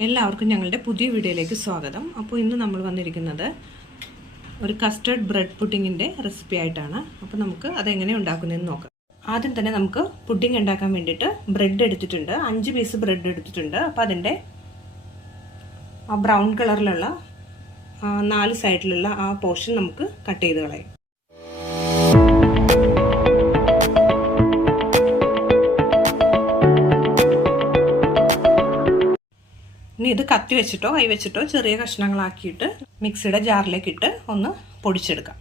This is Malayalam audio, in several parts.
എല്ലാവർക്കും ഞങ്ങളുടെ പുതിയ വീഡിയോയിലേക്ക് സ്വാഗതം. അപ്പോൾ ഇന്ന് നമ്മൾ വന്നിരിക്കുന്നത് ഒരു കസ്റ്റർഡ് ബ്രെഡ് പുഡിങ്ങിൻ്റെ റെസിപ്പി ആയിട്ടാണ്. അപ്പോൾ നമുക്ക് അതെങ്ങനെ ഉണ്ടാക്കുന്നതെന്ന് നോക്കാം. ആദ്യം തന്നെ നമുക്ക് പുഡിങ് ഉണ്ടാക്കാൻ വേണ്ടിയിട്ട് ബ്രെഡ് എടുത്തിട്ടുണ്ട്. 5 പീസ് ബ്രെഡ് എടുത്തിട്ടുണ്ട്. അപ്പോൾ അതിൻ്റെ ആ ബ്രൗൺ കളറിലുള്ള 4 സൈഡിലുള്ള ആ പോർഷൻ നമുക്ക് കട്ട് ചെയ്ത് കളയാം. ഇനി ഇത് കത്തി വെച്ചിട്ടോ കൈ വെച്ചിട്ടോ ചെറിയ കഷ്ണങ്ങളാക്കിയിട്ട് മിക്സിയുടെ ജാറിലേക്ക് ഇട്ട് ഒന്ന് പൊടിച്ചെടുക്കാം.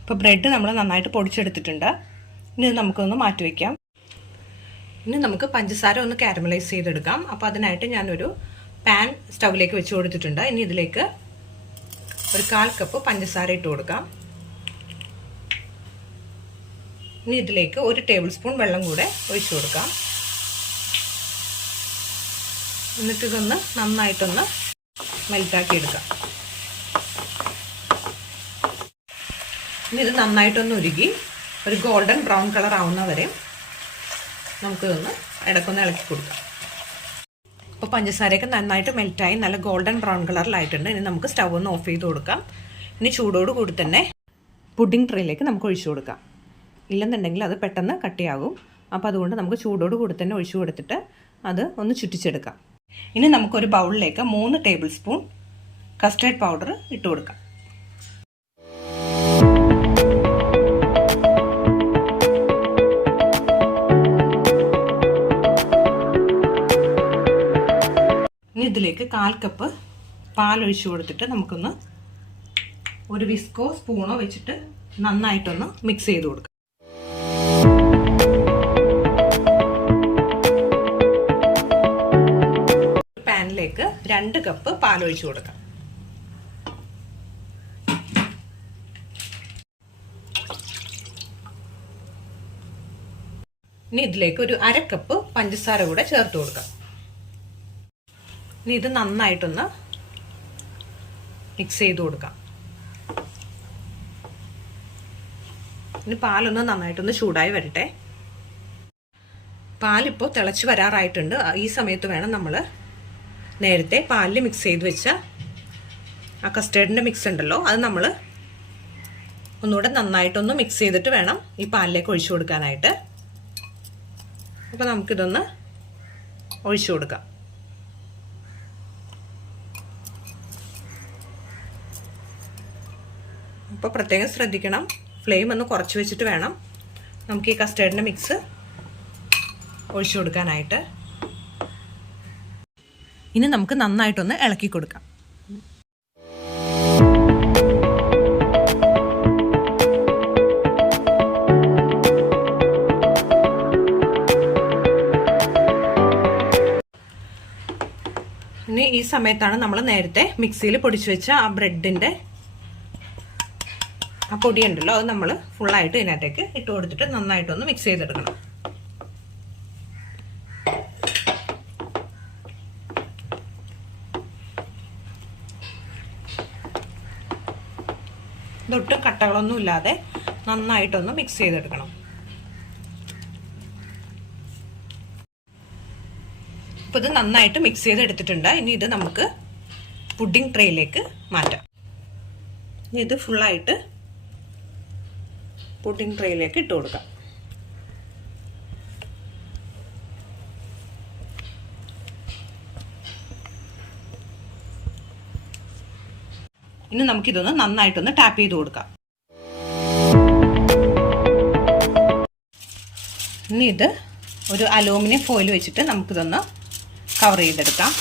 ഇപ്പോൾ ബ്രെഡ് നമ്മൾ നന്നായിട്ട് പൊടിച്ചെടുത്തിട്ടുണ്ട്. ഇനി ഇത് നമുക്കൊന്ന് മാറ്റി വയ്ക്കാം. ഇനി നമുക്ക് പഞ്ചസാര ഒന്ന് കാരമലൈസ് ചെയ്തെടുക്കാം. അപ്പോൾ അതിനായിട്ട് ഞാനൊരു പാൻ സ്റ്റൗവിലേക്ക് വെച്ച് കൊടുത്തിട്ടുണ്ട്. ഇനി ഇതിലേക്ക് ഒരു 1/4 കപ്പ് പഞ്ചസാര ഇട്ട് കൊടുക്കാം. ഇനി ഇതിലേക്ക് 1 ടേബിൾ സ്പൂൺ വെള്ളം കൂടെ ഒഴിച്ചു കൊടുക്കാം. എന്നിട്ട് ഇതൊന്ന് നന്നായിട്ടൊന്ന് മെൽറ്റാക്കി എടുക്കാം. ഇനി ഇത് നന്നായിട്ടൊന്ന് ഉരുകി ഒരു ഗോൾഡൻ ബ്രൗൺ കളർ ആവുന്നവരെ നമുക്കിതൊന്ന് ഇടയ്ക്കൊന്ന് ഇളക്കി കൊടുക്കാം. അപ്പോൾ പഞ്ചസാരയൊക്കെ നന്നായിട്ട് മെൽറ്റായി നല്ല ഗോൾഡൻ ബ്രൗൺ കളറിലായിട്ടുണ്ട്. ഇനി നമുക്ക് സ്റ്റൗ ഒന്ന് ഓഫ് ചെയ്ത് കൊടുക്കാം. ഇനി ചൂടോട് കൂടി തന്നെ പുഡിംഗ് ട്രേയിലേക്ക് നമുക്ക് ഒഴിച്ചു കൊടുക്കാം. ഇല്ലെന്നുണ്ടെങ്കിൽ അത് പെട്ടെന്ന് കട്ടിയാകും. അപ്പോൾ അതുകൊണ്ട് നമുക്ക് ചൂടോട് കൂടി തന്നെ ഒഴിച്ചു കൊടുത്തിട്ട് അത് ഒന്ന് ചുറ്റിച്ചെടുക്കാം. ഇനി നമുക്കൊരു ബൗളിലേക്ക് 3 ടേബിൾ സ്പൂൺ കസ്റ്റേർഡ് പൗഡർ ഇട്ട് കൊടുക്കാം. ഇനി ഇതിലേക്ക് 1/4 കപ്പ് പാലൊഴിച്ച് കൊടുത്തിട്ട് നമുക്കൊന്ന് ഒരു വിസ്കോ സ്പൂണോ വെച്ചിട്ട് നന്നായിട്ടൊന്ന് മിക്സ് ചെയ്ത് കൊടുക്കാം. പാനിലേക്ക് 2 കപ്പ് പാലൊഴിച്ച് കൊടുക്കാം. ഇനി ഇതിലേക്ക് ഒരു 1/2 കപ്പ് പഞ്ചസാര കൂടെ ചേർത്ത് കൊടുക്കാം. ഇനി ഇത് നന്നായിട്ടൊന്ന് മിക്സ് ചെയ്ത് കൊടുക്കാം. ഇനി പാലൊന്ന് നന്നായിട്ടൊന്ന് ചൂടായി വരട്ടെ. പാലിപ്പോൾ തിളച്ച് വരാറായിട്ടുണ്ട്. ഈ സമയത്ത് വേണം നമ്മൾ നേരത്തെ പാലിൽ മിക്സ് ചെയ്ത് വെച്ച ആ കസ്റ്റേർഡിൻ്റെ മിക്സ് ഉണ്ടല്ലോ അത് നമ്മൾ ഒന്നുകൂടെ നന്നായിട്ടൊന്ന് മിക്സ് ചെയ്തിട്ട് വേണം ഈ പാലിലേക്ക് ഒഴിച്ചു കൊടുക്കാനായിട്ട്. അപ്പോൾ നമുക്കിതൊന്ന് ഒഴിച്ചു കൊടുക്കാം. അപ്പോൾ പ്രത്യേകം ശ്രദ്ധിക്കണം, ഫ്ലെയിം ഒന്ന് കുറച്ച് വെച്ചിട്ട് വേണം നമുക്ക് ഈ കസ്റ്റേർഡിൻ്റെ മിക്സ് ഒഴിച്ചു കൊടുക്കാനായിട്ട്. ഇനി നമുക്ക് നന്നായിട്ടൊന്ന് ഇളക്കി കൊടുക്കാം. ഇനി ഈ സമയത്താണ് നമ്മൾ നേരത്തെ മിക്സിയിൽ പൊടിച്ചു വെച്ച ആ ബ്രെഡിൻ്റെ ആ പൊടി ഉണ്ടല്ലോ അത് നമ്മൾ ഫുള്ളായിട്ട് ഇതിനകത്തേക്ക് ഇട്ട് കൊടുത്തിട്ട് നന്നായിട്ടൊന്ന് മിക്സ് ചെയ്തെടുക്കണം. ഇതൊട്ടും കട്ടകളൊന്നും ഇല്ലാതെ നന്നായിട്ടൊന്ന് മിക്സ് ചെയ്തെടുക്കണം. അപ്പോൾ ഇത് നന്നായിട്ട് മിക്സ് ചെയ്തെടുത്തിട്ടുണ്ട്. ഇനി ഇത് നമുക്ക് പുഡിംഗ് ട്രേയിലേക്ക് മാറ്റാം. ഇനി ഇത് ഫുള്ളായിട്ട് പുഡിംഗ് ട്രേയിലേക്ക് ഇട്ട് കൊടുക്കാം. ഇനി നമുക്കിതൊന്ന് നന്നായിട്ടൊന്ന് ടാപ്പ് ചെയ്ത് കൊടുക്കാം. ഇനി ഇത് ഒരു അലൂമിനിയം ഫോയിൽ വെച്ചിട്ട് നമുക്കിതൊന്ന് കവർ ചെയ്തെടുക്കാം.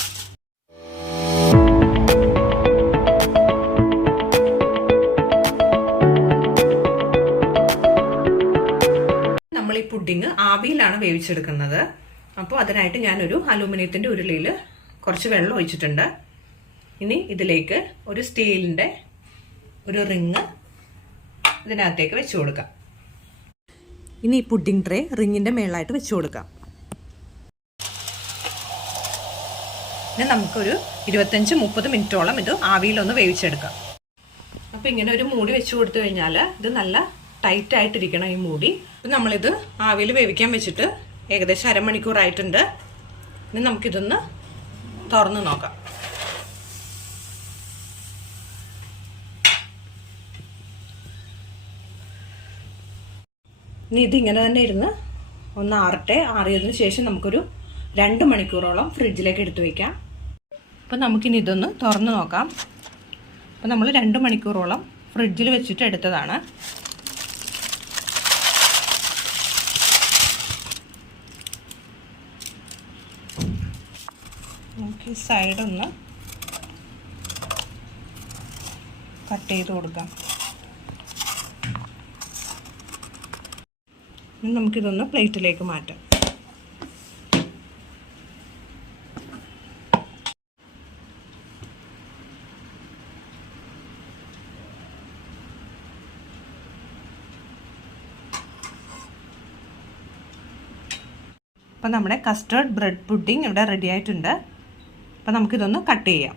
നമ്മൾ ഈ പുഡിങ് ആവിയിലാണ് വേവിച്ചെടുക്കുന്നത്. അപ്പോൾ അതിനായിട്ട് ഞാനൊരു അലൂമിനിയത്തിൻ്റെ ഉരുളിയിൽ കുറച്ച് വെള്ളം ഒഴിച്ചിട്ടുണ്ട്. ഇനി ഇതിലേക്ക് ഒരു സ്റ്റീലിൻ്റെ ഒരു റിങ് ഇതിനകത്തേക്ക് വെച്ച് കൊടുക്കാം. ഇനി ഈ പുഡിംഗ് ട്രേ റിങ്ങിൻ്റെ മേളിലായിട്ട് വെച്ച് കൊടുക്കാം. പിന്നെ നമുക്കൊരു 25-30 മിനിറ്റോളം ഇത് ആവിയിലൊന്ന് വേവിച്ചെടുക്കാം. അപ്പോൾ ഇങ്ങനെ ഒരു മൂടി വെച്ച് കൊടുത്തു കഴിഞ്ഞാൽ ഇത് നല്ല ടൈറ്റായിട്ടിരിക്കണം ഈ മൂടി. അപ്പം നമ്മളിത് ആവിയിൽ വേവിക്കാൻ വെച്ചിട്ട് ഏകദേശം അരമണിക്കൂറായിട്ടുണ്ട്. ഇനി നമുക്കിതൊന്ന് തുറന്ന് നോക്കാം. ഇനി ഇതിങ്ങനെ തന്നെ ഇരുന്ന് ഒന്ന് ആറട്ടെ. ആറിയതിന് ശേഷം നമുക്കൊരു 2 മണിക്കൂറോളം ഫ്രിഡ്ജിലേക്ക് എടുത്തു വയ്ക്കാം. അപ്പം നമുക്കിനി ഇതൊന്ന് തുറന്ന് നോക്കാം. അപ്പം നമ്മൾ 2 മണിക്കൂറോളം ഫ്രിഡ്ജിൽ വെച്ചിട്ട് എടുത്തതാണ്. നമുക്ക് ഈ സൈഡൊന്ന് കട്ട് ചെയ്ത് കൊടുക്കാം. നമുക്കിതൊന്ന് പ്ലേറ്റിലേക്ക് മാറ്റാം. അപ്പോൾ നമ്മുടെ കസ്റ്റർഡ് ബ്രെഡ് പുഡിംഗ് ഇവിടെ റെഡി ആയിട്ടുണ്ട്. അപ്പോൾ നമുക്കിതൊന്ന് കട്ട് ചെയ്യാം.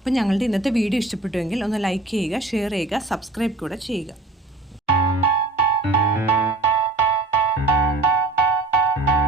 അപ്പോൾ ഞങ്ങളുടെ ഇന്നത്തെ വീഡിയോ ഇഷ്ടപ്പെട്ടുവെങ്കിൽ ഒന്ന് ലൈക്ക് ചെയ്യുക, ഷെയർ ചെയ്യുക, സബ്സ്ക്രൈബ് കൂടെ ചെയ്യുക.